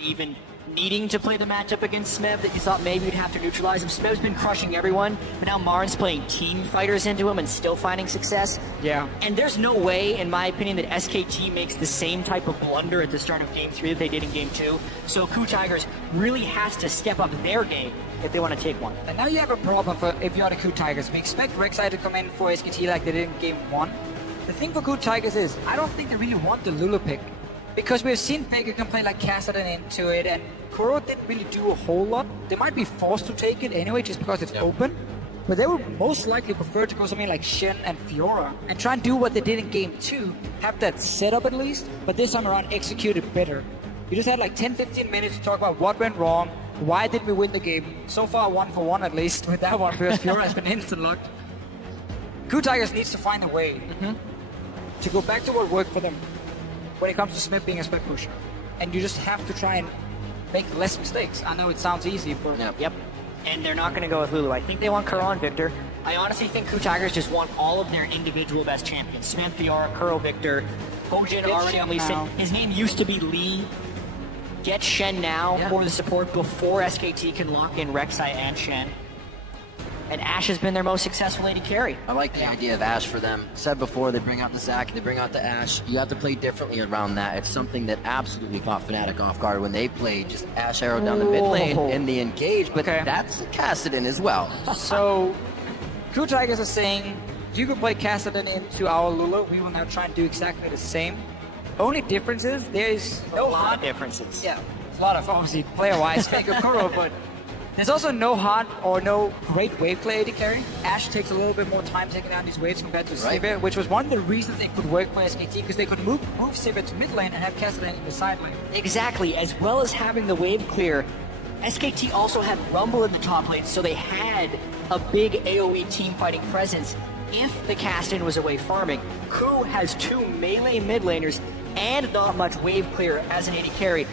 even needing to play the matchup against Smev that you thought maybe you'd have to neutralize him. Smev's been crushing everyone, but now Marn's playing team fighters into him and still finding success. Yeah. And there's no way, in my opinion, that SKT makes the same type of blunder at the start of Game 3 that they did in Game 2. So KOO Tigers really has to step up their game if they want to take one. And now you have a problem for if you're the KOO Tigers. We expect Rek'Sai to come in for SKT like they did in Game 1. The thing for KOO Tigers is, I don't think they really want the Lulu pick. Because we've seen Faker can play like Kassadin into it, and KOO didn't really do a whole lot. They might be forced to take it anyway, just because it's open. But they would most likely prefer to go something like Shen and Fiora, and try and do what they did in Game 2, have that setup at least, but this time around execute it better. You just had like 10-15 minutes to talk about what went wrong, why did we win the game. So far 1-for-1 at least with that one, because Fiora has been instant locked. KOO Tigers needs to find a way to go back to what worked for them when it comes to Smith being a spec pusher. And you just have to try and make less mistakes. I know it sounds easy, but... Yep. And they're not going to go with Lulu. I think they want KOO and Victor. I honestly think KOO Tigers just want all of their individual best champions. Smith, Fiora, KOO, Victor, Hojin already on Lee Sin. His name used to be Lee. Get Shen now for the support before SKT can lock in Rek'Sai and Shen. And Ashe has been their most successful AD carry. I like the idea of Ashe for them. Said before, they bring out the Zac, they bring out the Ashe. You have to play differently around that. It's something that absolutely caught Fnatic off guard when they played just Ashe arrow down the mid lane in the engage, but that's Kassadin as well. So, KOO Tigers are saying, you could play Kassadin into our Lulu, we will now try and do exactly the same. Only difference is, there is no hard differences. Yeah, a lot of, obviously, player-wise, Faker KOO, but there's also no hard or no great wave play AD carry. Ashe takes a little bit more time taking down these waves compared to Sivir, which was one of the reasons it could work for SKT, because they could move Sivir to mid lane and have Kassadin in the side lane. Exactly, as well as having the wave clear. SKT also had Rumble in the top lane, so they had a big AoE team fighting presence if the Kassadin was away farming. KOO has two melee mid laners and not much wave clear as an AD carry.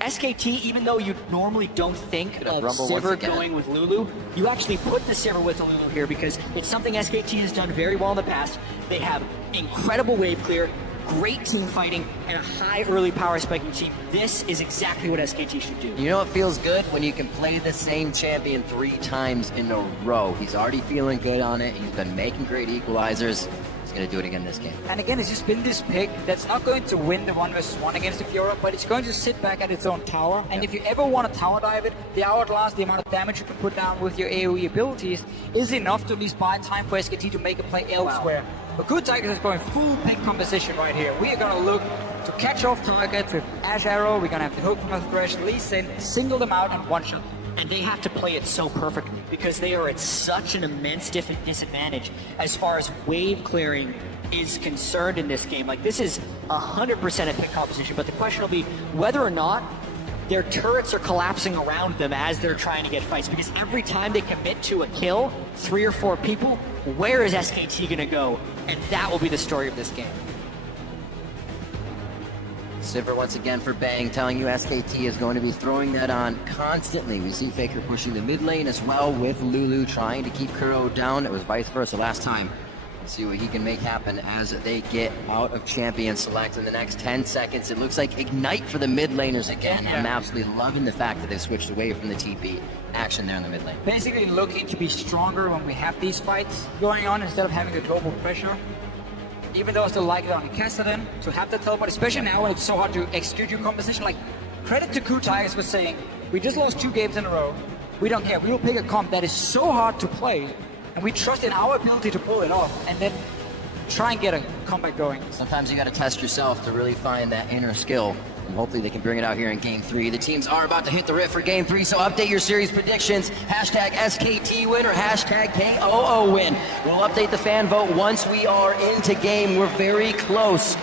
SKT, even though you normally don't think of Sivir going with Lulu, you actually put the Sivir with the Lulu here because it's something SKT has done very well in the past. They have incredible wave clear, great team fighting, and a high early power spiking team. This is exactly what SKT should do. You know what feels good? When you can play the same champion 3 times in a row. He's already feeling good on it. He's been making great equalizers. He's going to do it again this game. And again, it's just been this pick that's not going to win the 1v1 against the Fiora, but it's going to sit back at its own tower. And if you ever want to tower dive it, the hourglass, the amount of damage you can put down with your AoE abilities is enough to at least buy time for SKT to make a play elsewhere. But KOO Tigers is going full pick composition right here. We are going to look to catch off targets with Ashe Arrow. We're going to have the hook from the Thresh, Lee Sin, single them out and one-shot. And they have to play it so perfectly because they are at such an immense disadvantage as far as wave clearing is concerned in this game. Like, this is 100% a pick composition, but the question will be whether or not their turrets are collapsing around them as they're trying to get fights, because every time they commit to a kill, 3 or 4 people, where is SKT going to go? And that will be the story of this game. Sivir once again for Bang, telling you SKT is going to be throwing that on constantly. We see Faker pushing the mid lane as well with Lulu trying to keep KOO down. It was vice versa last time. Let's see what he can make happen as they get out of champion select in the next 10 seconds. It looks like Ignite for the mid laners again. I'm absolutely loving the fact that they switched away from the TP action there in the mid lane. Basically looking to be stronger when we have these fights going on instead of having the global pressure. Even though I still like it on the Kassadin, to have the teleport, especially now when it's so hard to execute your composition. Like, credit to KOO Tigers for saying, we just lost 2 games in a row, we don't care, we will pick a comp that is so hard to play, and we trust in our ability to pull it off, and then try and get a comeback going. Sometimes you got to test yourself to really find that inner skill. And hopefully they can bring it out here in Game 3. The teams are about to hit the rift for Game 3, so update your series predictions. Hashtag SKT win or hashtag KOO win. We'll update the fan vote once we are into game. We're very close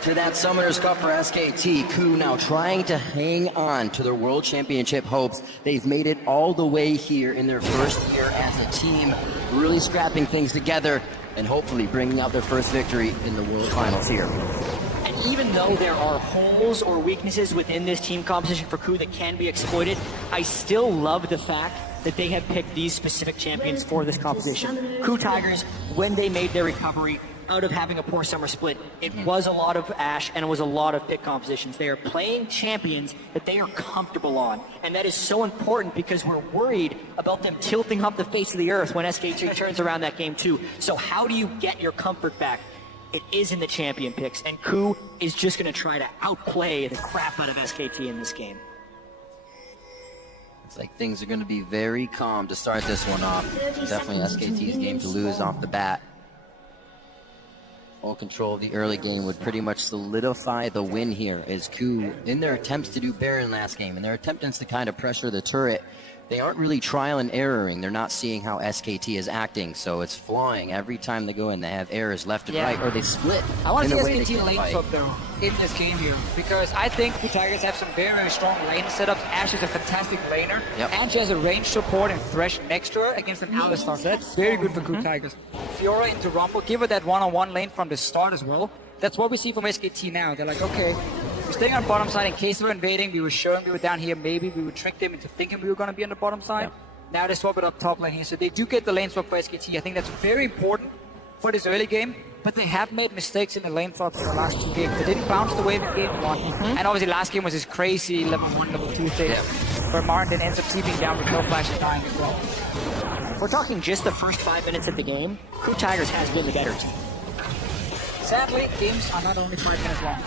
to that Summoners Cup for SKT. KOO now trying to hang on to their World Championship hopes. They've made it all the way here in their first year as a team, really scrapping things together and hopefully bringing out their first victory in the World Finals here. Even though there are holes or weaknesses within this team composition for KOO that can be exploited, I still love the fact that they have picked these specific champions for this composition. KOO Tigers, when they made their recovery out of having a poor summer split. It was a lot of Ashe and it was a lot of pick compositions. They are playing champions that they are comfortable on. And that is so important because we're worried about them tilting off the face of the earth when SKT turns around that game too. So how do you get your comfort back? It is in the champion picks, and KOO is just going to try to outplay the crap out of SKT in this game. It's like things are going to be very calm to start this one off. Definitely SKT's game to lose off the bat. Full control of the early game would pretty much solidify the win here, as KOO, in their attempts to do Baron last game, and their attempts to kind of pressure the turret, they aren't really trial and erroring. They're not seeing how SKT is acting, so it's flying every time they go in. They have errors left and right, or they split. I want to see in SKT lane swap though in this game here, because I think the Tigers have some very, very strong lane setups. Ashe is a fantastic laner, and she has a range support and Thresh next to her against an Alistar. So that's very good for KOO Tigers. Fiora into Rumble, give her that one-on-one lane from the start as well. That's what we see from SKT now. They're like, okay, we're staying on bottom side in case they were invading. We were showing we were down here. Maybe we would trick them into thinking we were going to be on the bottom side. Now they swap it up top lane here. So they do get the lane swap for SKT. I think that's very important for this early game. But they have made mistakes in the lane swaps in the last two games. They didn't bounce the wave in game one. And obviously last game was this crazy level 1, level 2 thing where Martin ends up TPing down with no flash and dying as well. If we're talking just the first 5 minutes of the game, KOO Tigers has been the better team. Sadly, games are not only 5 minutes long.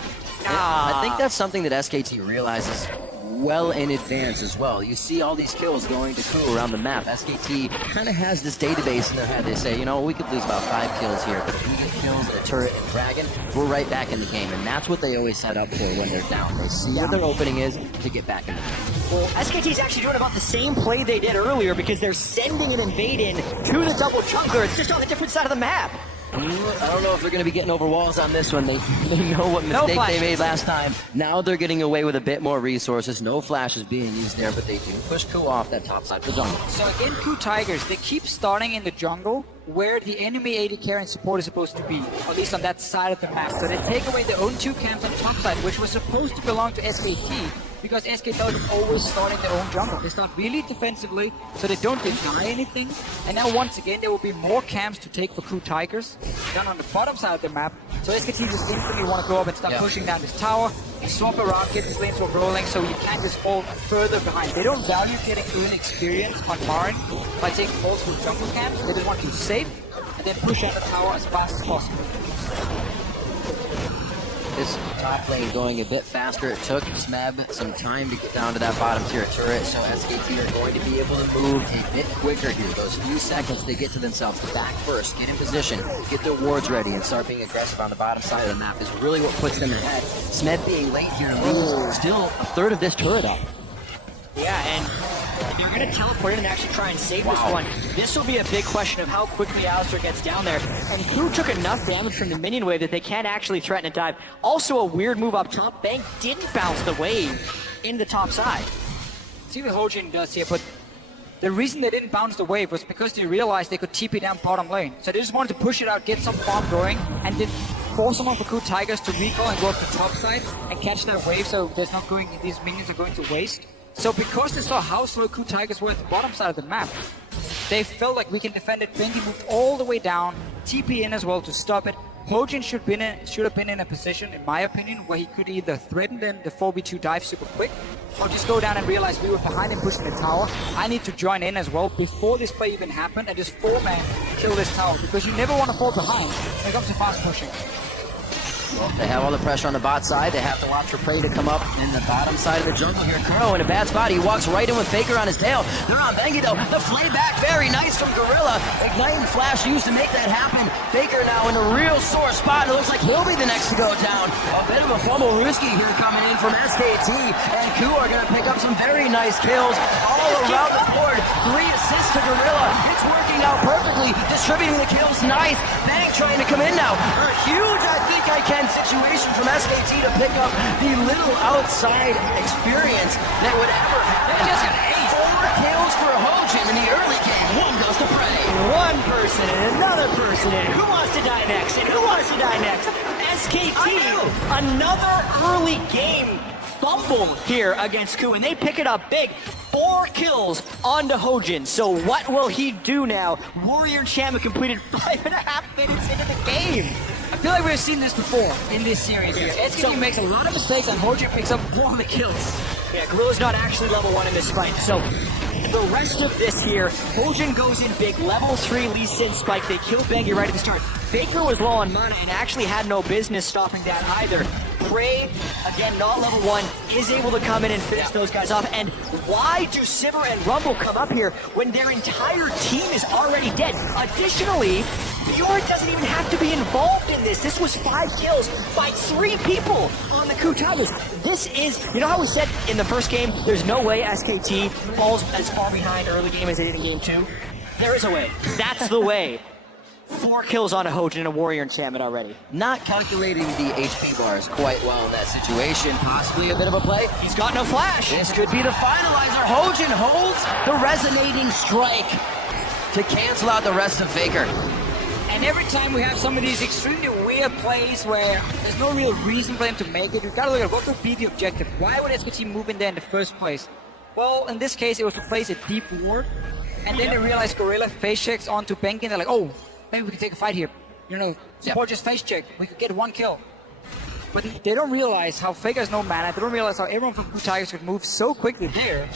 I think that's something that SKT realizes well in advance as well. You see all these kills going to KOO around the map. SKT kind of has this database in their head. They say, you know, we could lose about 5 kills here, but if we get kills at a turret and dragon, we're right back in the game. And that's what they always set up for when they're down. They see what their opening is to get back in the game. Well, SKT is actually doing about the same play they did earlier because they're sending an invade in to the double jungler. It's just on a different side of the map. I don't know if they're going to be getting over walls on this one. They know what mistake they made last time. Now they're getting away with a bit more resources. No flashes being used there, but they do push KOO off that top side of the jungle. So again, KOO Tigers, they keep starting in the jungle where the enemy AD carry and support is supposed to be, or at least on that side of the map. So they take away their own 2 camps on top side, which was supposed to belong to SKT, because SKT is always starting their own jungle. They start really defensively, so they don't deny anything. And now once again, there will be more camps to take for KOO Tigers down on the bottom side of the map. So SKT just instantly want to go up and start pushing down this tower, and swap around, get this lane swap rolling, so you can't just fall further behind. They don't value getting early experience on Marin by taking multiple jungle camps. They just want to safe and then push out the tower as fast as possible. This top lane going a bit faster. It took Smeb some time to get down to that bottom tier turret, so SKT are going to be able to move a bit quicker here. Those few seconds they get to themselves to back first, get in position, get their wards ready, and start being aggressive on the bottom side of the map is really what puts them ahead. Smeb being late here and loses still a third of this turret up. Yeah, and if you're going to teleport in and actually try and save this one, this will be a big question of how quickly Alistar gets down there. And KOO took enough damage from the minion wave that they can't actually threaten a dive. Also a weird move up top. Bang didn't bounce the wave in the top side. See what Hojin does here, but the reason they didn't bounce the wave was because they realized they could TP down bottom lane. So they just wanted to push it out, get some farm going, and then force someone for KOO Tigers to recall and go up the top side and catch that wave, so there's not going, these minions are going to waste. So because they saw how slow KOO Tigers were at the bottom side of the map, they felt like we can defend it. Bengi moved all the way down, TP in as well to stop it. Hojin should have been in a position, in my opinion, where he could either threaten them the 4v2 dive super quick, or just go down and realize we were behind him pushing the tower. I need to join in as well before this play even happened and just 4-man kill this tower, because you never want to fall behind when it comes to fast pushing. Well, they have all the pressure on the bot side. They have to watch for prey to come up in the bottom side of the jungle here. KOO in a bad spot. He walks right in with Faker on his tail. They're on Bengi though. The flay back, very nice from Gorilla. Ignite and Flash used to make that happen. Faker now in a real sore spot. It looks like he'll be the next to go down. A bit of a fumble Ruski here coming in from SKT. And KOO are going to pick up some very nice kills all around the board. 3 assists to Gorilla. It's working out perfectly. Distributing the kills. Nice. Bang trying to come in now. A huge I think I can situation from SKT to pick up the little outside experience that would ever happen. They just got 4 kills for Hojin in the early game. 1 goes to Prey. One person and another person and who wants to die next? And who wants to die next? SKT, another early game fumble here against KOO, and they pick it up big. 4 kills onto Hojin. So what will he do now? Warrior Enchantment completed 5.5 minutes into the game. I feel like we've seen this before in this series. Yeah. SKT makes a lot of mistakes and Hojin picks up all the kills. Yeah, Gorilla's not actually level 1 in this fight, so the rest of this here, Hojin goes in big, level 3 Lee Sin spike, they kill Bengi right at the start. Faker was low on mana and actually had no business stopping that either. Prey, again, not level 1, is able to come in and finish those guys off. And why do Sivir and Rumble come up here when their entire team is already dead? Additionally, Bjorn doesn't even have to be involved in this. This was 5 kills by 3 people on the KOO Tigers. This is, you know how we said in the first game, there's no way SKT falls as far behind early game as they did in game 2? There is a way. That's the way. 4 kills on a Hojin and a Warrior enchantment already. Not calculating the HP bars quite well in that situation. Possibly a bit of a play. He's got no flash. This could be the finalizer. Hojin holds the resonating strike to cancel out the rest of Faker. And every time we have some of these extremely weird plays where there's no real reason for them to make it, we've got to look at what would be the objective. Why would SKT move in there in the first place? Well, in this case, it was to place a deep ward, and then they realized Gorilla face checks onto Benki, and they're like, oh, maybe we can take a fight here. You know, support just face check. We could get 1 kill. But they don't realize how Faker has no mana. They don't realize how everyone from KOO Tigers could move so quickly there.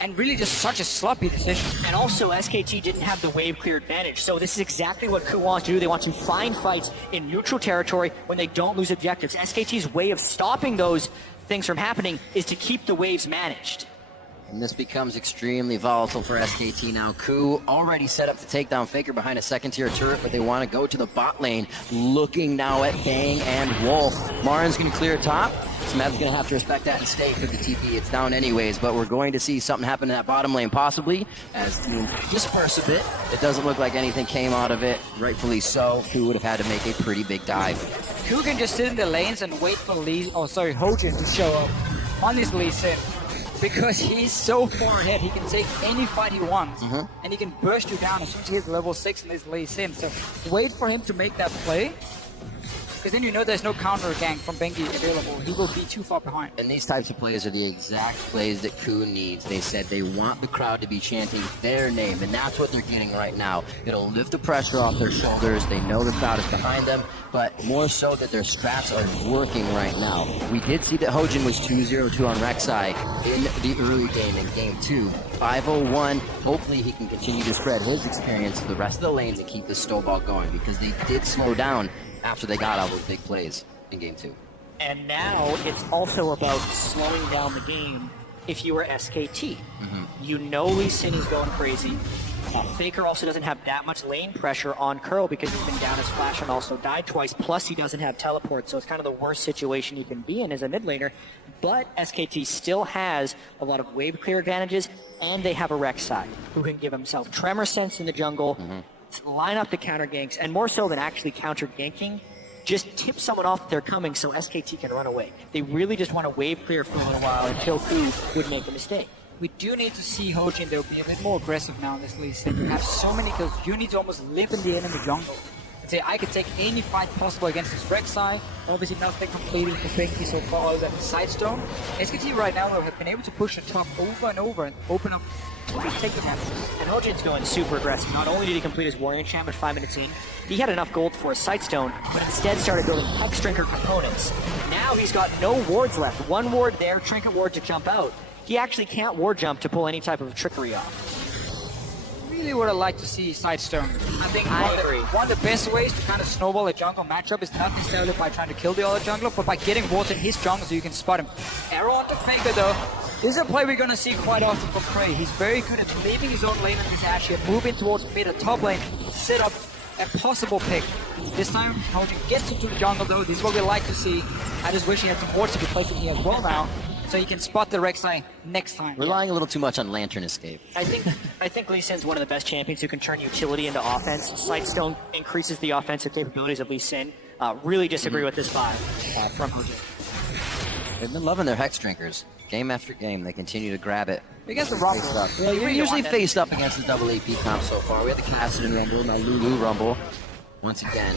And really just such a sloppy decision. And also, SKT didn't have the wave clear advantage, so this is exactly what KOO wants to do. They want to find fights in neutral territory when they don't lose objectives. SKT's way of stopping those things from happening is to keep the waves managed. And this becomes extremely volatile for SKT now. KOO already set up to take down Faker behind a second-tier turret, but they want to go to the bot lane, looking now at Bang and Wolf. Marin's going to clear top. Smeb's going to have to respect that and stay for the TP. It's down anyways, but we're going to see something happen in that bottom lane, possibly, as teams disperse a bit. It doesn't look like anything came out of it, rightfully so. KOO would have had to make a pretty big dive. KOO can just sit in the lanes and wait for Hojin to show up on this Lee Sin. Because he's so far ahead, he can take any fight he wants, and he can burst you down as soon as he hits level 6 in this Lee Sin. So wait for him to make that play, because then you know there's no counter gank from Bengi available. He will be too far behind. And these types of plays are the exact plays that KOO needs. They said they want the crowd to be chanting their name, and that's what they're getting right now. It'll lift the pressure off their shoulders. They know the crowd is behind them, but more so that their strats are working right now. We did see that Hojin was 2-0-2 on Rek'Sai in the early game in game 2. 5-0-1. Hopefully he can continue to spread his experience to the rest of the lanes and keep the snowball going, because they did slow down after they got all those big plays in game 2. And now it's also about slowing down the game if you were SKT. You know Lee Sin is going crazy. Faker also doesn't have that much lane pressure on Curl because he's been down his flash and also died twice, plus he doesn't have teleport, so it's kind of the worst situation he can be in as a mid laner. But SKT still has a lot of wave clear advantages, and they have a Rek'Sai who can give himself Tremor Sense in the jungle, line up the counter ganks, and more so than actually counter ganking, just tip someone off that they're coming so SKT can run away. They really just want to wave clear for a little while until KOO would make a mistake. We do need to see Hojin, they'll be a bit more aggressive now in this Lee Sin. You have so many kills, you need to almost live in the enemy jungle. And say, I can take any fight possible against this Rek'Sai. Obviously nothing completed for Benki so far other than the Sidestone. SKT right now though have been able to push the top over and over and open up, take the map. And Hojin's going super aggressive. Not only did he complete his Warrior enchantment 5 minutes in, he had enough gold for a Sightstone, but instead started building Hex Drinker components. Now he's got no wards left. 1 ward there, Trinket ward to jump out. He actually can't ward jump to pull any type of trickery off. Really would have liked to see Sidestone. I think one of the best ways to kind of snowball a jungle matchup is not necessarily by trying to kill the other jungler, but by getting wards in his jungle so you can spot him. Arrow onto Faker though. This is a play we're going to see quite often from Prey. He's very good at leaving his own lane in this Ashe here, moving towards mid and top lane, set up a possible pick. This time, Hojin gets into the jungle though. This is what we like to see. I just wish he had some wards to be placing here as well now, so you can spot the Rek'Sai next time. Relying a little too much on Lantern Escape. I think Lee Sin's one of the best champions who can turn utility into offense. Sightstone increases the offensive capabilities of Lee Sin. Really disagree with this vibe from Hojin. They've been loving their Hex Drinkers. Game after game, they continue to grab it. Against the Rumble. Yeah, you're usually faced up against the double AP comp so far. We have the Cassidy Rumble, now Lulu Rumble. Once again,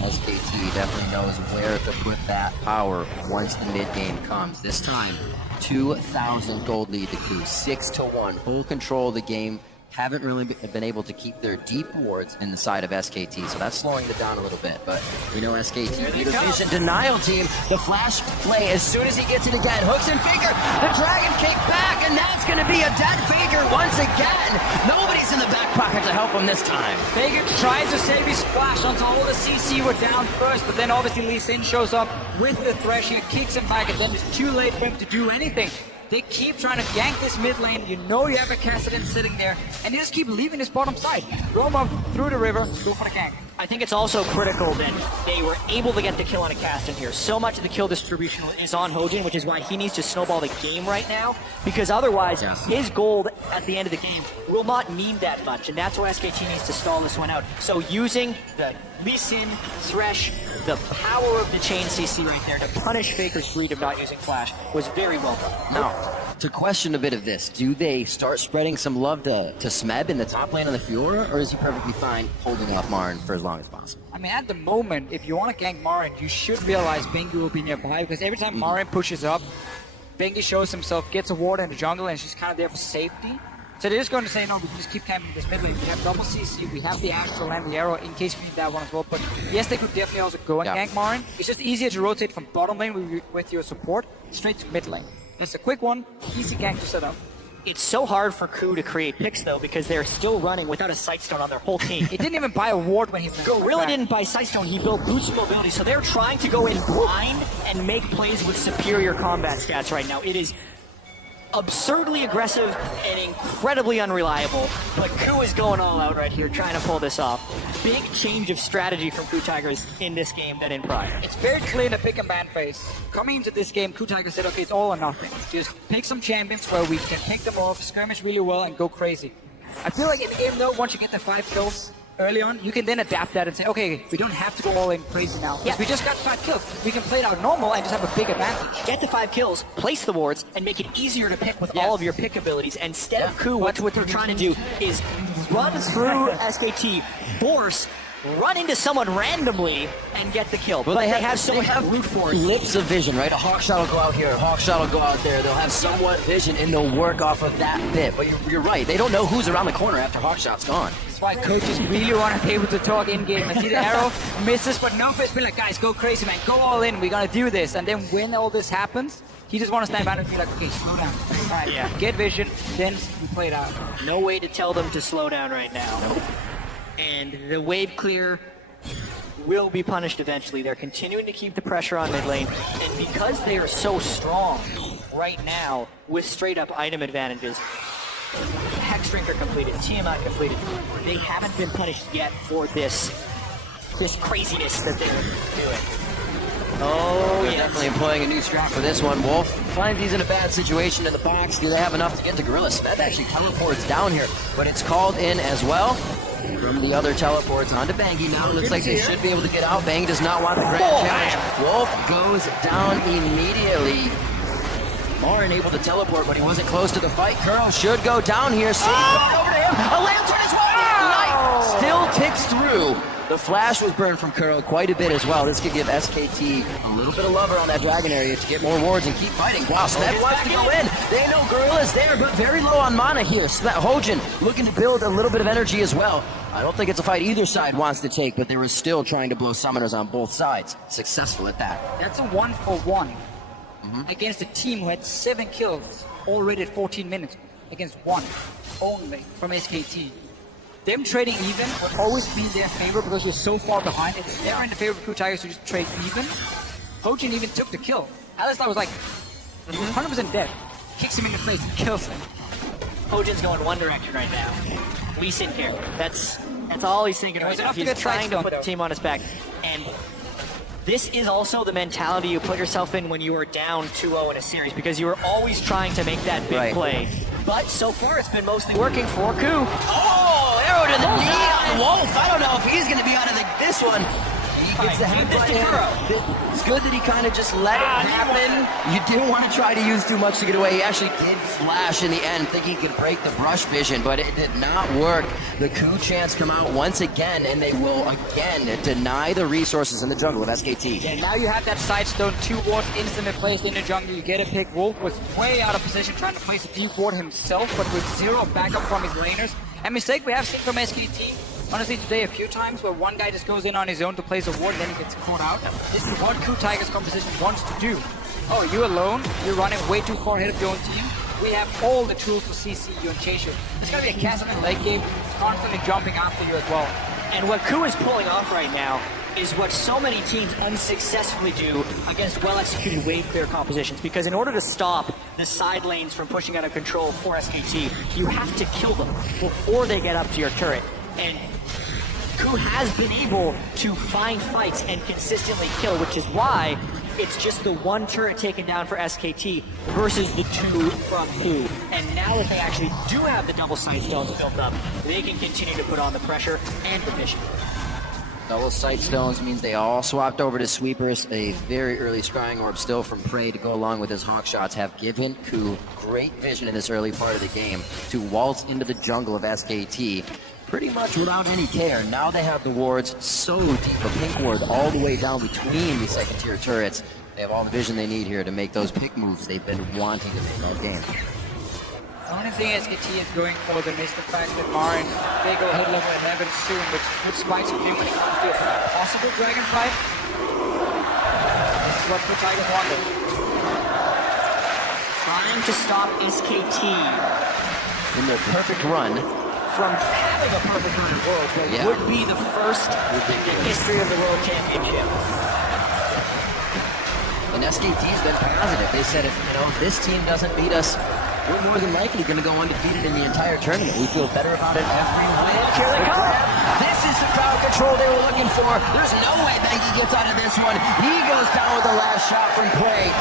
SKT definitely knows where to put that power once the mid-game comes. This time, 2,000 gold lead to KOO, 6-1. Full control of the game haven't really been able to keep their deep wards in the side of SKT, so that's slowing it down a little bit. But we know SKT beat a vision denial team. The flash play, as soon as he gets it again, hooks in Faker. The Dragon Kick back, and that's going to be a dead Faker once again. Nobody's in the back pocket to help him this time. Faker tries to save his flash until all the CC were down first, but then obviously Lee Sin shows up with the Thresh here, kicks him back, and then it's too late for him to do anything. They keep trying to gank this mid lane. You know you have a Kassadin sitting there, and they just keep leaving his bottom side. Roam up through the river, go for the gank. I think it's also critical that they were able to get the kill on a Kassadin here. So much of the kill distribution is on Hojin, which is why he needs to snowball the game right now, because otherwise his gold at the end of the game will not mean that much, and that's why SKT needs to stall this one out. So using the Lee Sin, Thresh, the power of the chain CC right there to punish Faker's greed of not using Flash was very well done. Now, to question a bit of this, do they start spreading some love to Smeb in the top lane on the Fiora, or is he perfectly fine holding off Marin for as long as possible? I mean, at the moment, if you want to gank Marin, you should realize Bengi will be nearby, because every time Marin pushes up, Bengi shows himself, gets a ward in the jungle, and she's kind of there for safety. So they're just going to say, no, we can just keep camping this mid lane. We have double CC, we have the Astral and the Arrow in case we need that one as well. But yes, they could definitely also go and gank Marin. It's just easier to rotate from bottom lane with your support straight to mid lane. That's a quick one, easy gank to set up. It's so hard for KOO to create picks, though, because they're still running without a Sightstone on their whole team. He didn't even buy a ward when he KOO really didn't buy Sightstone, he built boost mobility, so they're trying to go in blind and make plays with superior combat stats right now. It is absurdly aggressive and incredibly unreliable, but KOO is going all out right here, trying to pull this off. Big change of strategy from KOO Tigers in this game than in Pride. It's very clear in the pick and ban phase. Coming into this game, KOO Tigers said, okay, it's all or nothing. Just pick some champions where we can pick them off, skirmish really well, and go crazy. I feel like in the game though, once you get the 5 kills early on, you can then adapt that and say, okay, we don't have to go all in crazy now. Because we just got 5 kills. We can play it out normal and just have a big advantage. Get the 5 kills, place the wards, and make it easier to pick with all of your pick abilities. Instead of KOO, what they're trying to do is run through SKT, force, run into someone randomly, and get the kill. Well, but they have so much brute force. Lips of vision, right? A Hawkshot will go out here, a Hawkshot will go out there. They'll have somewhat vision, and they'll work off of that bit. But you're right. They don't know who's around the corner after Hawkshot's gone. That's why coaches really want to be able to talk in-game. I see the arrow, misses, but Nofa's been like, guys, go crazy, man. Go all in. We're going to do this. And then when all this happens, he just wants to stand back and be like, okay, slow down. All right, get vision, then we play it out. No way to tell them to slow down right now. Nope. And the wave clear will be punished eventually. They're continuing to keep the pressure on mid lane, and because they are so strong right now with straight up item advantages, Hex Drinker completed, Tiamat completed, they haven't been punished yet for this craziness that they're doing. Oh, they're definitely employing a new strat for this one. Wolf finds he's in a bad situation in the box. Do they have enough to get to Gorilla? Smeb actually teleports down here, but it's called in as well. From the other teleports onto Bangi now. It looks like they should be able to get out. Bang does not want the grand challenge. Wolf goes down immediately. Marin able to teleport, but he wasn't close to the fight. Curl should go down here. Over to him. A lantern as well. Light still ticks through. The flash was burned from Curl quite a bit as well. This could give SKT a little bit of love around that dragon area to get more wards and keep fighting. Wow, Smeb wants to go in. They know Gorilla's there, but very low on mana here. Hojin looking to build a little bit of energy as well. I don't think it's a fight either side wants to take, but they were still trying to blow summoners on both sides. Successful at that. That's a 1-for-1 against a team who had 7 kills already at 14 minutes against 1 only from SKT. Them trading even would always be in their favor because you're so far behind. It's never in the favor of KOO Tigers to just trade even. Hojin even took the kill. Alistar was like, he was 100% dead. Kicks him in the face and kills him. Hojin's going one direction right now. Lee Sin here. That's all he's thinking right now. He's trying to put the team on his back. And this is also the mentality you put yourself in when you are down 2-0 in a series, because you are always trying to make that big play. But so far it's been mostly working for KOO. Oh, arrow to the knee on Wolf. I don't know if he's going to be out of this one. He gets the head by him. It's good that he kind of just let it happen. You didn't want to try to use too much to get away. He actually did flash in the end, thinking he could break the brush vision, but it did not work. The KOO chants come out once again, and they will again deny the resources in the jungle of SKT. Yeah, now you have that side stone, 2 wards instantly placed in the jungle. You get a pick. Wolf was way out of position trying to place a deep ward himself, but with 0 backup from his laners A mistake we have seen from SKT, honestly, today a few times, where one guy just goes in on his own to place a ward, then he gets caught out. This is what KOO Tiger's composition wants to do. Oh, you alone? You're running way too far ahead of your own team. We have all the tools to CC you and chase you. It's gonna be a Cassidy late game, constantly jumping after you as well. And what KOO is pulling off right now is what so many teams unsuccessfully do against well-executed wave clear compositions. Because in order to stop the side lanes from pushing out of control for SKT, you have to kill them before they get up to your turret. And KOO has been able to find fights and consistently kill, which is why it's just the one turret taken down for SKT versus the two from KOO. And now that they actually do have the double sight stones built up, they can continue to put on the pressure and the mission. Double sight stones means they all swapped over to sweepers. A very early scrying orb still from Prey to go along with his hawk shots have given KOO great vision in this early part of the game to waltz into the jungle of SKT pretty much without any care. Now they have the wards so deep, a pink ward all the way down between the second tier turrets. They have all the vision they need here to make those pick moves they've been wanting to make all game. The only thing SKT is going for them is the fact that Marin, they go head level 11 soon, which spikes him when it comes to a possible dragon fight. This is what KOO Tiger wanted. Trying to stop SKT In their perfect run, from having a perfect run at Worlds, but would be the first in the history of the World Championship. and SKT's been positive. They said if this team doesn't beat us, we're more than likely going to go undefeated in the entire tournament. We feel better about it every win. Here they come. This is the crowd control they were looking for. There's no way Bengi gets out of this one. He goes down with the last shot from Prey.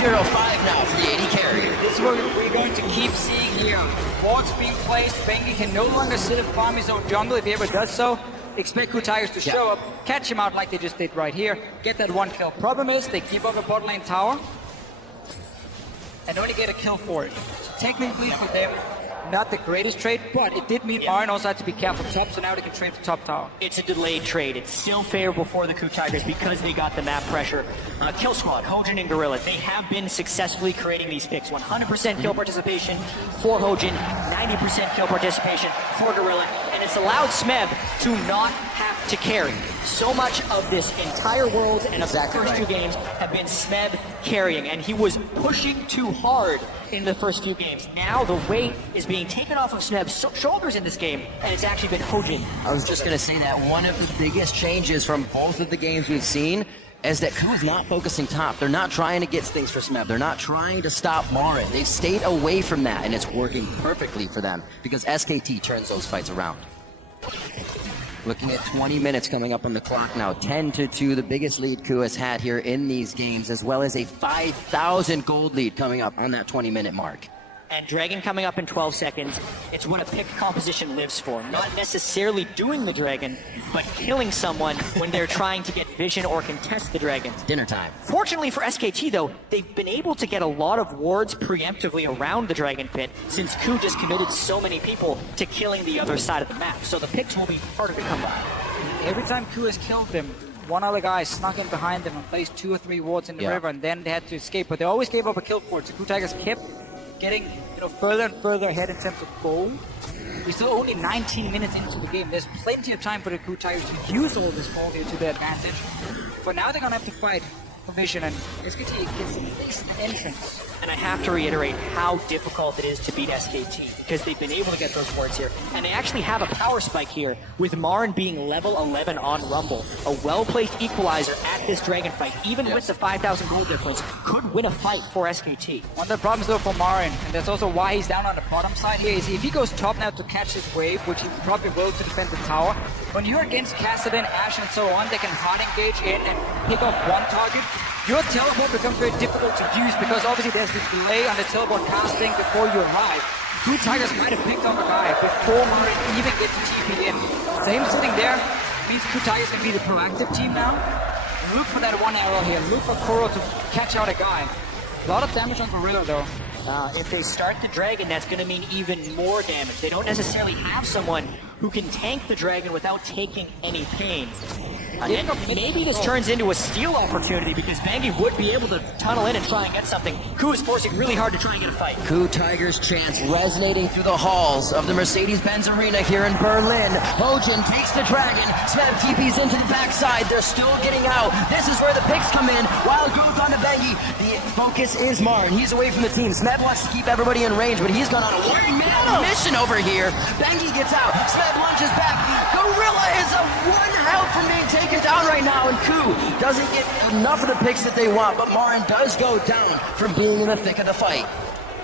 2-0-5 now for the AD carrier. This is what we're going to keep seeing here. Wards being placed. Bengi can no longer sit and farm his own jungle if he ever does so. Expect KOO Tigers to show up, catch him out like they just did right here, get that one kill. Problem is, they keep up the bot lane tower and only get a kill for it. So technically for them, not the greatest trade, but it did mean Marin also had to be careful top, so now they can trade the top tower. It's a delayed trade. It's still favorable for the KOO Tigers because they got the map pressure. Kill Squad, Hojin and Gorilla, they have been successfully creating these picks. 100% kill participation for Hojin, 90% kill participation for Gorilla, and it's allowed Smeb to not have to carry. So much of this entire world and of the first two games have been Smeb carrying, and he was pushing too hard in the first few games. Now the weight is being taken off of Smeb's shoulders in this game, and it's actually been Hojin. I was just going to say that one of the biggest changes from both of the games we've seen is that KOO's not focusing top. They're not trying to get things for Smeb. They're not trying to stop Marin. They've stayed away from that, and it's working perfectly for them because SKT turns those fights around. Looking at 20 minutes coming up on the clock now. 10-2, the biggest lead KOO has had here in these games, as well as a 5,000 gold lead coming up on that 20-minute mark. And Dragon coming up in 12 seconds. It's what a pick composition lives for. Not necessarily doing the Dragon, but killing someone when they're trying to get vision or contest the Dragon. Dinner time. Fortunately for SKT though, they've been able to get a lot of wards preemptively around the Dragon Pit since KOO just committed so many people to killing the other side of the map. So the picks will be harder to come by. Every time KOO has killed them, one other guy snuck in behind them and placed 2 or 3 wards in the river, and then they had to escape. But they always gave up a kill for it. So KOO Tigers kept getting further and further ahead in terms of goal. We're still only 19 minutes into the game. There's plenty of time for the KOO Tigers to use all this goal here to their advantage. For now, they're going to have to fight for vision, and SKT gets at least an entrance. And I have to reiterate how difficult it is to beat SKT because they've been able to get those wards here. And they actually have a power spike here with Marin being level 11 on Rumble. A well-placed equalizer at this Dragon fight, even with the 5,000 gold difference, could win a fight for SKT. One of the problems though for Marin, and that's also why he's down on the bottom side here, is if he goes top now to catch this wave, which he probably will to defend the tower, when you're against Kassadin, Ashe and so on, they can hard engage in and pick off one target. Your teleport becomes very difficult to use because obviously there's this delay on the teleport casting before you arrive. KOO Tigers might have picked up a guy before Marin even gets to TP in. Same sitting there means KOO Tigers can be the proactive team now. Look for that one arrow here. Look for Koro to catch out a guy. A lot of damage on Gorilla though. If they start the Dragon, that's going to mean even more damage. They don't necessarily have someone who can tank the Dragon without taking any pain. Getting a Maybe this turns into a steal opportunity because Bangi would be able to tunnel in and try and get something. KOO is forcing really hard to try and get a fight. KOO Tigers chants resonating through the halls of the Mercedes-Benz Arena here in Berlin. Hojin takes the Dragon. Smeb TP's into the backside. They're still getting out. This is where the picks come in. Wild goes on to Bangi. The focus is Marn. He's away from the team. Smeb wants to keep everybody in range, but he's gone on a one-man mission over here. Bangi gets out. Smeb launches back. Gorilla is a one health from being taken down right now, and KOO doesn't get enough of the picks that they want, but Marn does go down from being in the thick of the fight.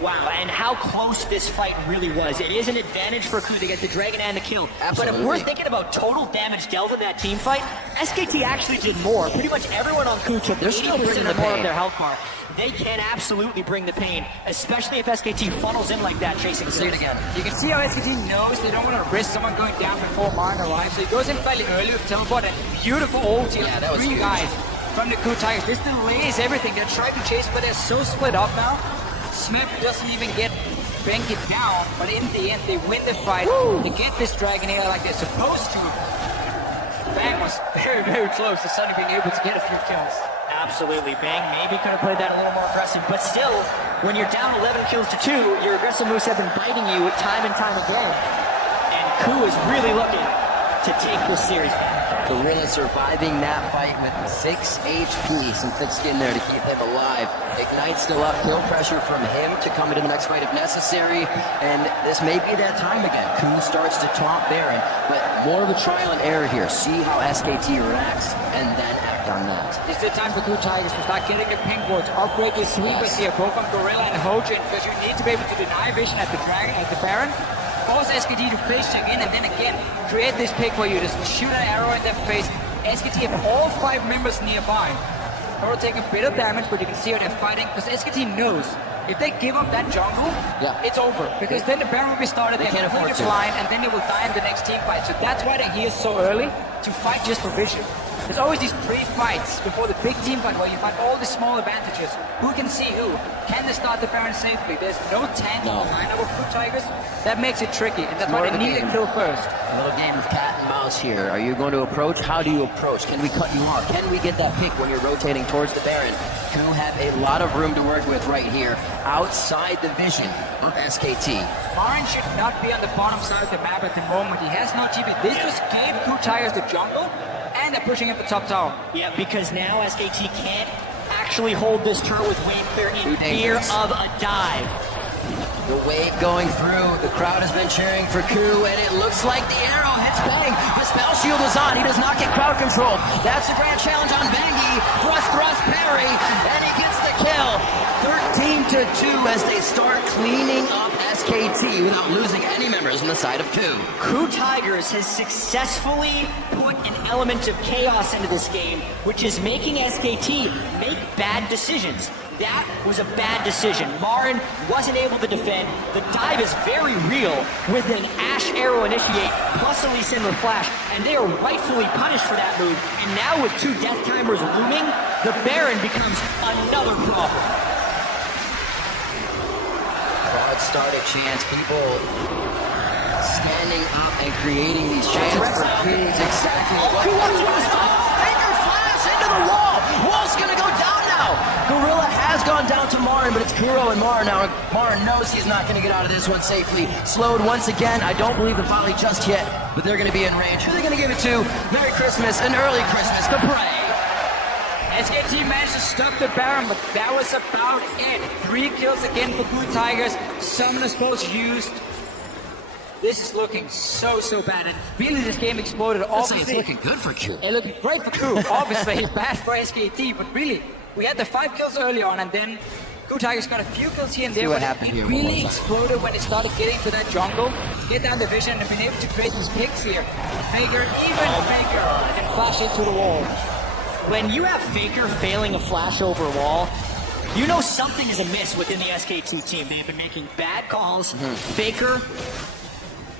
Wow, and how close this fight really was. It is an advantage for KOO to get the Dragon and the kill. Absolutely. But if we're thinking about total damage dealt in that team fight, SKT actually did more. Pretty much everyone on KOO took 80% or more of their health bar. They can absolutely bring the pain, especially if SKT funnels in like that, chasing Let's see it again. You can see how SKT knows they don't want to risk someone going down before Marn arrives, so he goes in fairly early with teleport and beautiful ulti. Yeah, that was three huge. guys from the KOO Tigers. This delays everything. They're trying to chase, but they're so split up now. Smeb doesn't even get Bank it down, but in the end they win the fight. They get this Dragon here like they're supposed to. Bang was very, very close to suddenly being able to get a few kills. Absolutely. Bang maybe could have played that a little more aggressive, but still, when you're down 11 kills to 2, your aggressive moves have been biting you time and time again. And KOO is really looking to take this series back. Gorilla surviving that fight with 6 HP, some thick skin there to keep him alive. Ignite still up, kill pressure from him to come into the next fight if necessary, and this may be that time again. KOO starts to taunt Baron, but more of a trial and error here. See how SKT reacts, and then act on that. It's the time for KOO Tigers to start getting the pink boards, upgrade your sweepers here, both on Gorilla and Hojin, because you need to be able to deny vision at the Dragon, at the Baron. Force SKT to face check in, and then again create this pick where you just shoot an arrow in their face. SKT have all 5 members nearby. They'll take a bit of damage, but you can see how they're fighting, because SKT knows if they give up that jungle, it's over. Because then the Baron will be started, they can't afford to. blind, and then they will die in the next team fight. So that's why they're here so early, to fight just for vision. There's always these pre-fights before the big team fight where you find all the small advantages. Who can see who? Can they start the Baron safely? There's no tank in the lineup of KOO Tigers. That makes it tricky, and that's why they need a kill first. A little game of cat and mouse here. Are you going to approach? How do you approach? Can we cut you off? Can we get that pick when you're rotating towards the Baron? KOO have a lot of room to work with right here, outside the vision of SKT. Marn should not be on the bottom side of the map at the moment. He has no TP. This just gave KOO Tigers the jungle, and they're pushing him for top tower. Yeah, because now SKT can't actually hold this turret with wave clear in fear of a dive. The wave going through, the crowd has been cheering for KOO, and it looks like the arrow hits Bang. The spell shield is on, he does not get crowd control. That's the grand challenge on Bangi. Thrust, parry, and he gets the kill. 13-2 as they start cleaning up SKT without losing any members on the side of KOO. KOO Tigers has successfully put an element of chaos into this game, which is making SKT make bad decisions. That was a bad decision. Marn wasn't able to defend. The dive is very real with an Ash Arrow Initiate plus a Lee Sin with Flash, and they are rightfully punished for that move. And now with 2 Death Timers looming, the Baron becomes another problem. Crowd started chants, people standing up and creating these chants for KOO. Exactly what Finger flash into the wall. Wall's gonna go down now. Gorilla has gone down to Marn, but it's Kuro and Marn now. Marn knows he's not gonna get out of this one safely. Slowed once again. I don't believe the volley just yet, but they're gonna be in range. Who are they gonna give it to? Merry Christmas, an early Christmas to pray. SKT managed to stop the Baron, but that was about it. 3 kills again for KOO Tigers. Summoner Spells used. This is looking so bad. And really, this game exploded. Obviously, it's looking good for KOO. It looked great for KOO. Obviously, bad for SKT, but really, we had the 5 kills early on, and then KOO Tigers got a few kills here and there. What but happened it here really exploded when it started getting to that jungle, get down the vision, and been able to create these picks here. Faker, even Faker, and flash into the wall. When you have Faker failing a flash over a wall, you know something is amiss within the SK2 team. They've been making bad calls. Faker,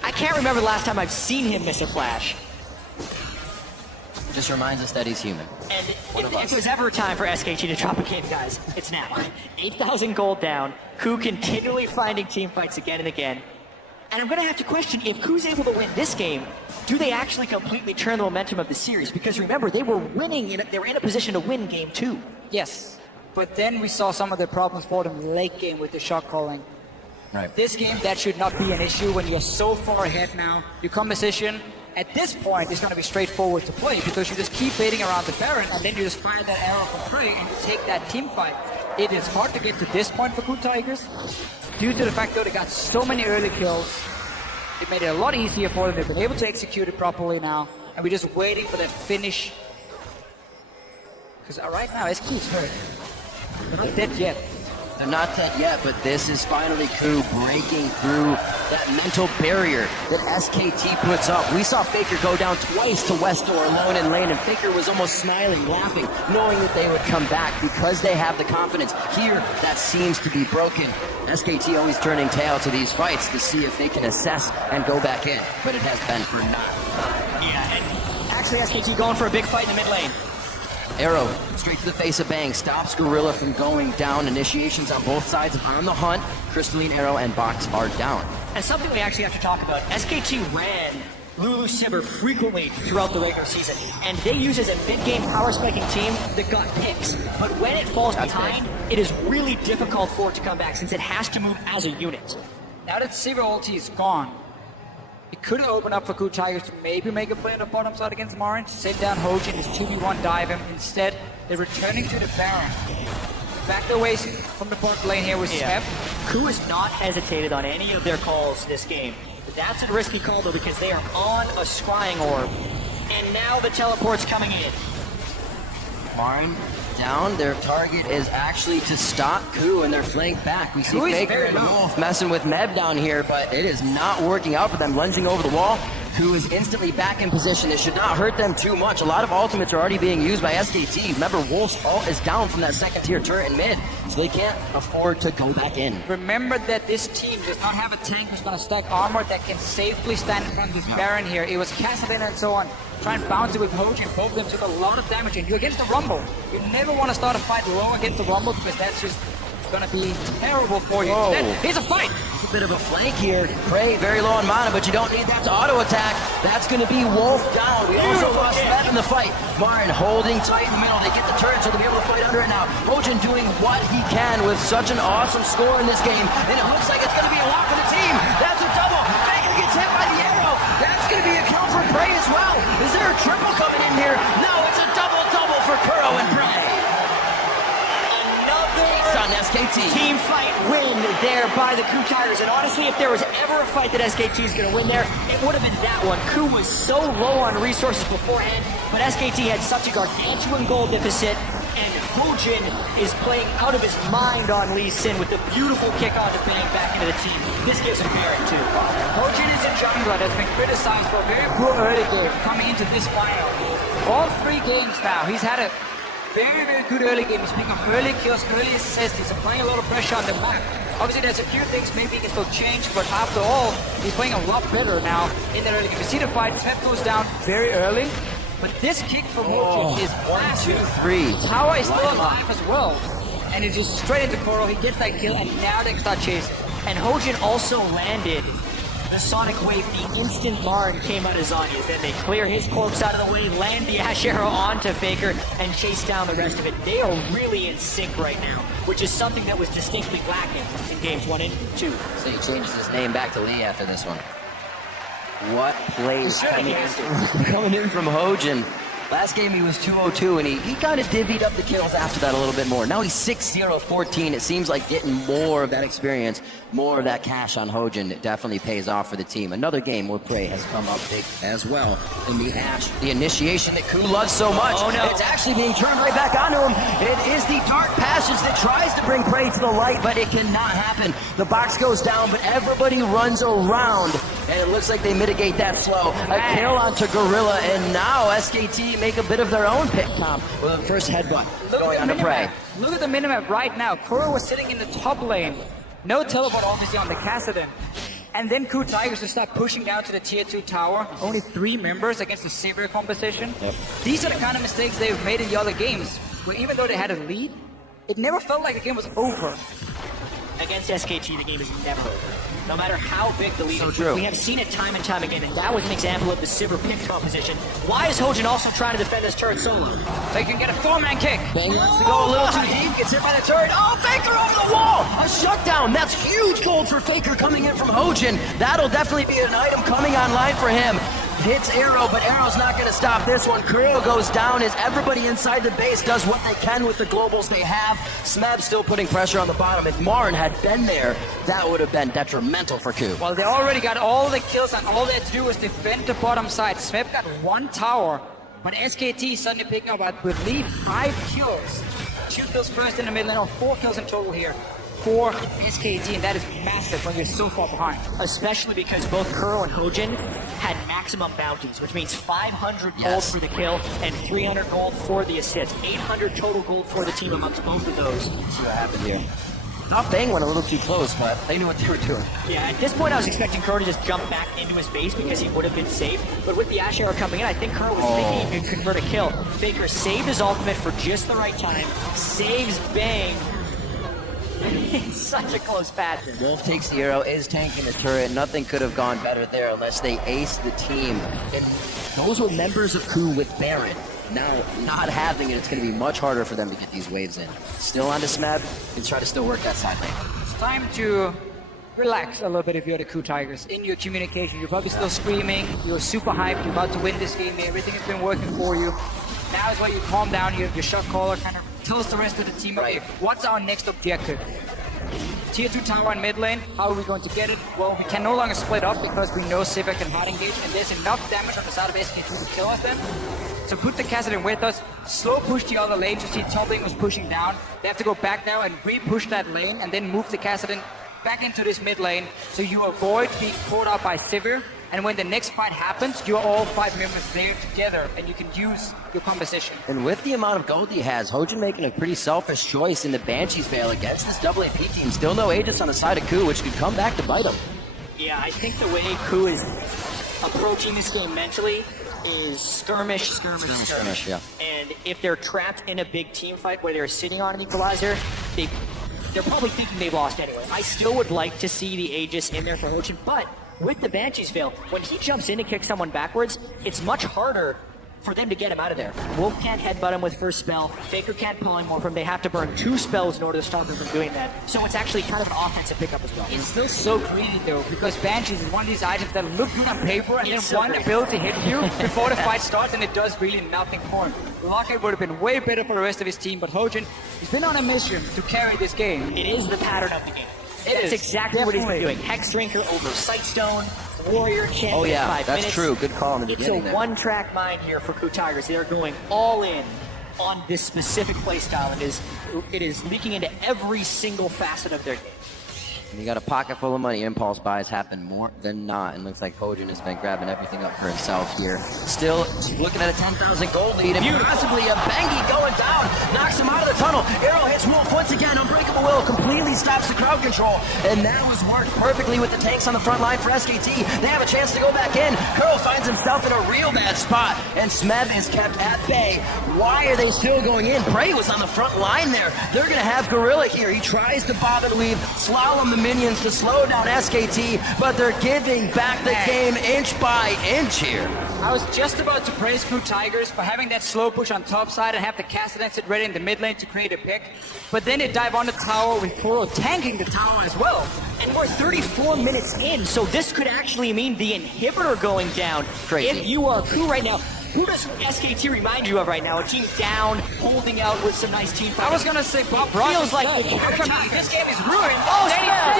I can't remember the last time I've seen him miss a flash. Just reminds us that he's human. And if there's ever a time for SKT to drop a game, guys, it's now. 8,000 gold down. KOO continually finding team fights again and again. And I'm going to have to question, if KOO's able to win this game, do they actually completely turn the momentum of the series? Because remember, they were winning, they were in a position to win game 2. Yes, but then we saw some of the problems for them late game with the shot calling. Right. This game, that should not be an issue when you're so far ahead now. Your composition, at this point, is going to be straightforward to play because you just keep baiting around the Baron and then you just fire that arrow for prey and you take that team fight. It is hard to get to this point for KOO Tigers due to the fact that they got so many early kills. It made it a lot easier for them. They've been able to execute it properly now, and we're just waiting for that finish. Because right now, SK is hurt. They're not dead yet. They're not dead yet, but this is finally KOO breaking through that mental barrier that SKT puts up. We saw Faker go down twice to Westor alone in lane, and Faker was almost smiling, laughing, knowing that they would come back because they have the confidence. Here, that seems to be broken. SKT always turning tail to these fights to see if they can assess and go back in, but it has been for naught. Yeah, and actually SKT going for a big fight in the mid lane. Arrow straight to the face of Bang, stops Gorilla from going down. Initiations on both sides on the hunt. Crystalline Arrow and Box are down. And something we actually have to talk about, SKT ran Lulu Sibber frequently throughout the regular season, and they use as a mid-game power spiking team that got picks. But when it falls behind, it is really difficult for it to come back since it has to move as a unit. Now that Sivir ulti is gone, it could have opened up for KOO Tigers to maybe make a play on the bottom side against Marin, save down Hojin, his 2v1 dive him. Instead, they're returning to the Baron. Back their ways from the bot lane here with Smep. KOO has not hesitated on any of their calls this game. But that's a risky call though because they are on a scrying orb. And now the teleport's coming in. Marin down. Their target is actually to stop KOO and their flank back. We see Faker and Wolf messing with Meb down here, but it is not working out for them. Lunging over the wall. KOO is instantly back in position. This should not hurt them too much. A lot of ultimates are already being used by SKT. Remember, Wolf's ult is down from that second tier turret in mid, so they can't afford to go back in. Remember that this team does not have a tank who's going to stack armor that can safely stand in front of this Baron here. It was Kassadin and so on. Try and bounce it with Hojin. Both of them took a lot of damage, and you're against the Rumble. You never want to start a fight low against the Rumble because that's just going to be terrible for you. Here's a fight! A bit of a flank here. Prey very low on mana, but you don't need that to auto attack. That's going to be Wolf down. We also lost Smep in the fight. Marin holding tight in the middle. They get the turret so they'll be able to fight under it now. Hojin doing what he can with such an awesome score in this game, and it looks like it's going to be a lot for the team. That's a double. Faker gets hit by the arrow. That's going to be a kill for Prey as well. Is there a triple coming in here? No, it's a double-double for KOO and Prey. On SKT. Team fight win there by the KOO Tigers, and honestly, if there was ever a fight that SKT is going to win there, it would have been that one. KOO was so low on resources beforehand, but SKT had such a gargantuan goal deficit, and Hojin is playing out of his mind on Lee Sin with the beautiful kick on to Bang back into the team. This gives him merit too. Hojin is a jungler that's been criticized for a very poor early game coming into this final. All 3 games now, he's had a very, very good early game. He's picking up early kills, early assists. He's applying a lot of pressure on the map. Obviously, there's a few things maybe he can still change, but after all, he's playing a lot better now in the early game. You see the fight, Smep goes down very early, but this kick from Hojin is 1, 2, 3. Tower is still alive as well. And it's just straight into Koro. He gets that kill, and now they can start chasing. And Hojin also landed the Sonic Wave the instant Marin came out of Zhonya's. Then they clear his corpse out of the way, land the Ash Arrow onto Faker, and chase down the rest of it. They are really in sync right now, which is something that was distinctly lacking in games 1 and 2. So he changes his name back to Lee after this one. What plays coming in from Hojin. Last game he was 2-0-2, and he kind of divvied up the kills after that a little bit more. Now he's 6-0-14. It seems like getting more of that experience, more of that cash on Hojin. It definitely pays off for the team. Another game where Prey has come up big as well. In the Ash, the initiation that KOO loves so much. Oh no. It's actually being turned right back onto him. It is the Dark Passage that tries to bring Prey to the light, but it cannot happen. The box goes down, but everybody runs around, and it looks like they mitigate that slow. A kill onto Gorilla, and now SKT make a bit of their own pick comp with the first headbutt going on to Prey. Look at the minimap right now. Koro was sitting in the top lane. No teleport obviously on the Kassadin. And then KOO Tigers just start pushing down to the tier 2 tower. Only 3 members against the Sivir composition. These are the kind of mistakes they've made in the other games, where even though they had a lead, it never felt like the game was over. against SKT, the game is never over. No matter how big the lead So is. true. We have seen it time and time again, and that was an example of the Sivir pick composition. Why is Hojin also trying to defend this turret solo? They can get a 4-man kick. Bang wants to go a little too deep, gets hit by the turret. Oh, Faker over the wall! A shutdown! That's huge gold for Faker coming in from Hojin. That'll definitely be an item coming online for him. Hits Arrow, but Arrow's not going to stop this one. KOO goes down as everybody inside the base does what they can with the globals they have. Smeb still putting pressure on the bottom. If Marin had been there, that would have been detrimental for KOO. Well, they already got all the kills, and all they had to do was defend the bottom side. Smeb got 1 tower, but SKT suddenly picking up, I believe, 5 kills. 2 kills first in the mid lane, or 4 kills in total here for SKT, and that is massive when you're so far behind. Especially because both KOO and Hojin had maximum bounties, which means 500 gold for the kill and 300 gold for the assist. 800 total gold for the team amongst both of those. Let's see what happened here. Thought Bang went a little too close, but they knew what they were doing. Yeah, at this point I was expecting KOO to just jump back into his base because he would have been safe. But with the Ash Arrow coming in, I think KOO was thinking he could convert a kill. Faker saved his ultimate for just the right time, saves Bang in such a close fashion. Wolf takes the arrow, is tanking the turret. Nothing could have gone better there unless they aced the team. And those were members of KOO with Baron. Now, not having it, it's going to be much harder for them to get these waves in. Still on to Smeb, and try to still work that side lane. It's time to relax a little bit if you're the KOO Tigers. In your communication, you're probably still screaming, you're super hyped, you're about to win this game, everything has been working for you. Now is where you calm down, your shot caller kind of tells the rest of the team, okay, what's our next objective? Tier 2 tower in mid lane, how are we going to get it? Well, we can no longer split up because we know Sivir can hard engage, and there's enough damage on the side of SK2 to kill us then. So put the Kassadin with us, slow push the other lane, just see top lane was pushing down. They have to go back now and re-push that lane, and then move the Kassadin back into this mid lane, so you avoid being caught out by Sivir. And when the next fight happens, you're all 5 members there together, and you can use your composition. And with the amount of gold he has, Hojin making a pretty selfish choice in the Banshee's Veil against this double AP team. Still no Aegis on the side of KOO, which could come back to bite him. Yeah, I think the way KOO is approaching this game mentally is skirmish. Yeah. And if they're trapped in a big team fight where they're sitting on an equalizer, they're probably thinking they've lost anyway. I still would like to see the Aegis in there for Hojin, but with the Banshee's Veil, when he jumps in to kick someone backwards, it's much harder for them to get him out of there. Wolf can't headbutt him with first spell. Faker can't pull him more from. They have to burn 2 spells in order to stop him from doing that. So it's actually kind of an offensive pickup as well. It's still so greedy though, because Banshees is one of these items that look good on paper and then It's so one greedy. ability hit you before the fight starts, and it does really nothing for him. Lockett would have been way better for the rest of his team, but Hojin has been on a mission to carry this game. It is the pattern of the game. It That's is, exactly what he's been definitely. doing. Hex Drinker over Sightstone, Warrior champion Oh yeah, 5 that's minutes. true. Good call in the It's beginning a there. one-track mind here for KOO Tigers. They are going all in on this specific playstyle. It is leaking into every single facet of their game. You got a pocket full of money. Impulse buys happen more than not, and looks like Hojin has been grabbing everything up for himself here. Still looking at a 10,000 gold lead, and possibly a Bangy going down, knocks him out of the tunnel. Arrow hits Wolf once again. Unbreakable Will completely stops the crowd control, and that was worked perfectly with the tanks on the front line for SKT. They have a chance to go back in. KOO finds himself in a real bad spot, and Smeb is kept at bay. Why are they still going in? Prey was on the front line there. They're going to have Gorilla here. He tries to bob and weave, slalom the minions to slow down SKT, but they're giving back the game inch by inch here. I was just about to praise KOO Tigers for having that slow push on top side and have the Kassadin sit ready in the mid lane to create a pick, but then they dive on the tower with KOO tanking the tower as well. And we're 34 minutes in, so this could actually mean the inhibitor going down. Crazy. If you are KOO right now, who does SKT remind you of right now? A team down, holding out with some nice team fighting. I was gonna say Bob Ross Feels like instead. the How come Tigers. this game is ruined.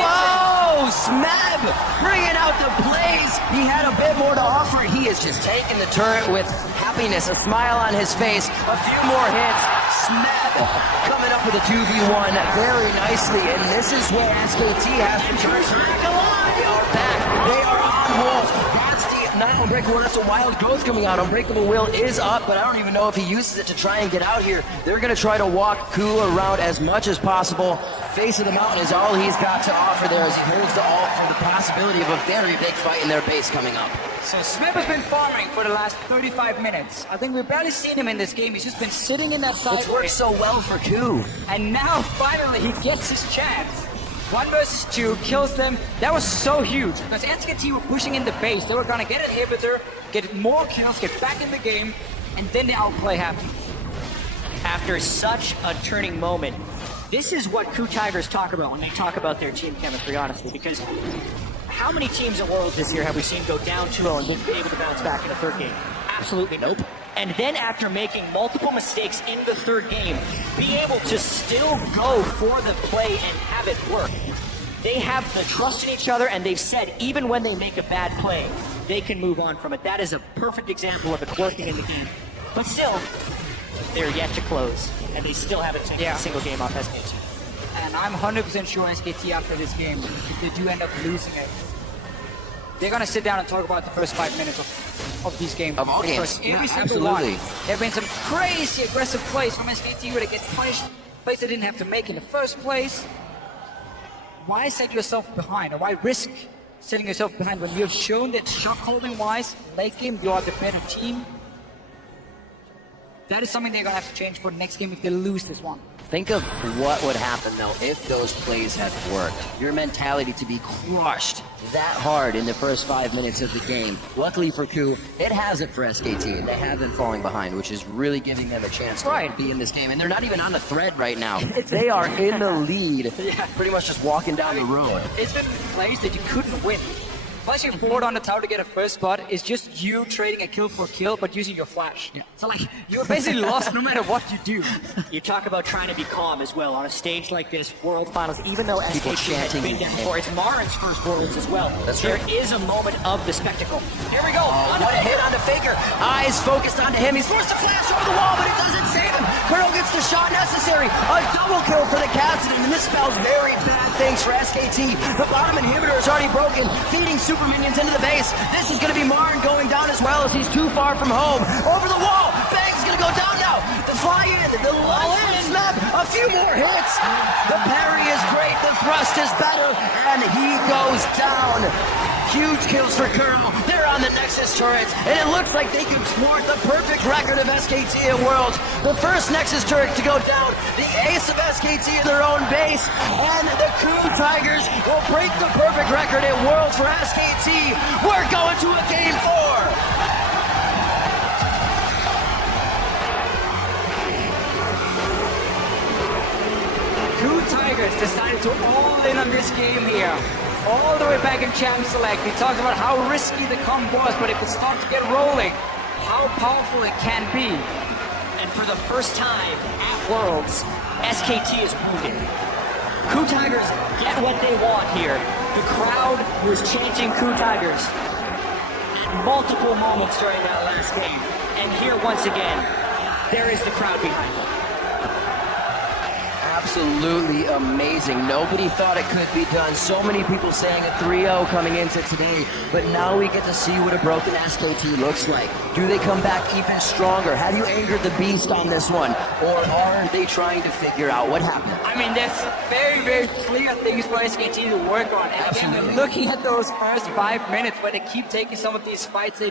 Whoa! Smeb bringing out the plays. He had a bit more to offer. He is just taking the turret with happiness, a smile on his face. A few more hits. Smeb coming up with a 2v1 very nicely, and this is where SKT has to turn. Come on! They are back. They are on Wolf. That's the not Unbreakable. That's a wild growth coming out. Unbreakable Will is up, but I don't even know if he uses it to try and get out here. They're going to try to walk KOO around as much as possible. Face of the mountain is all he's got to offer there as he holds the ult for the possibility of a very big fight in their base coming up. So Smeb has been farming for the last 35 minutes. I think we've barely seen him in this game. He's just been sitting in that side Which works so well for KOO. and now finally he gets his chance. 1 versus 2, kills them. That was so huge because SKT were pushing in the base. They were gonna get an inhibitor, get more kills, get back in the game, and then the outplay happened. After such a turning moment, this is what KOO Tigers talk about when they talk about their team chemistry, honestly, because how many teams at Worlds this year have we seen go down 2-0 and been able to bounce back in the third game? Absolutely nope. And then after making multiple mistakes in the third game, be able to still go for the play and have it work. They have the trust in each other, and they've said even when they make a bad play, they can move on from it. That is a perfect example of it working in the game. But still, they're yet to close, and they still haven't taken a single game off SKT. And I'm 100% sure SKT after this game, if they do end up losing it, they're gonna sit down and talk about the first 5 minutes of these games. Of all games, every single absolutely. one. There have been some crazy aggressive plays from SKT where they get punished, plays they didn't have to make in the first place. Why set yourself behind, or why risk setting yourself behind when you've shown that shot holding wise, late game, you are the better team? That is something they're gonna have to change for the next game if they lose this one. Think of what would happen, though, if those plays had worked. Your mentality to be crushed that hard in the first 5 minutes of the game. Luckily for KOO, it hasn't for SKT. They have been falling behind, which is really giving them a chance to be in this game. And they're not even on the thread right now. They are in the lead, pretty much just walking down the road. It's been plays that you couldn't win. Flashing forward on the tower to get a first spot is just you trading a kill for kill, but using your flash. Yeah. So like, you're basically lost no matter what you do. You talk about trying to be calm as well on a stage like this, World Finals, even though SKT has been down before. It's Marin's first Worlds as well. That's true. There is a moment of the spectacle. Here we go. What a hit on the Faker. Eyes focused onto him. He's forced to flash over the wall, but it doesn't save him. Curl gets the shot necessary. A double kill for the Cassidy, and this spells very bad things for SKT. The bottom inhibitor is already broken, feeding super minions into the base. This is going to be Marin going down as well as he's too far from home. Over the wall. Bang's going to go down now. The fly in. The last snap. A few more hits. The parry is great. The thrust is better. And he goes down. Huge kills for Curl. They're on the Nexus turrets. And it looks like they could thwart the perfect record of SKT at Worlds. The first Nexus turret to go down. The ace of SKT in their own base. And the KOO Tigers will break the perfect record at Worlds for SKT. We're going to a Game 4. KOO Tigers decided to all in on this game here. All the way back in Champ Select, we talked about how risky the comp was, but if it starts to get rolling, how powerful it can be. And for the first time at Worlds, SKT is wounded. KOO Tigers get what they want here. The crowd was chanting KOO Tigers at multiple moments during that last game. And here, once again, there is the crowd behind them. Absolutely amazing. Nobody thought it could be done. So many people saying a 3-0 coming into today, but now we get to see what a broken SKT looks like. Do they come back even stronger? Have you angered the beast on this one? Or are they trying to figure out what happened? I mean, there's very, very clear things for SKT to work on. And again, looking at those first 5 minutes where they keep taking some of these fights, they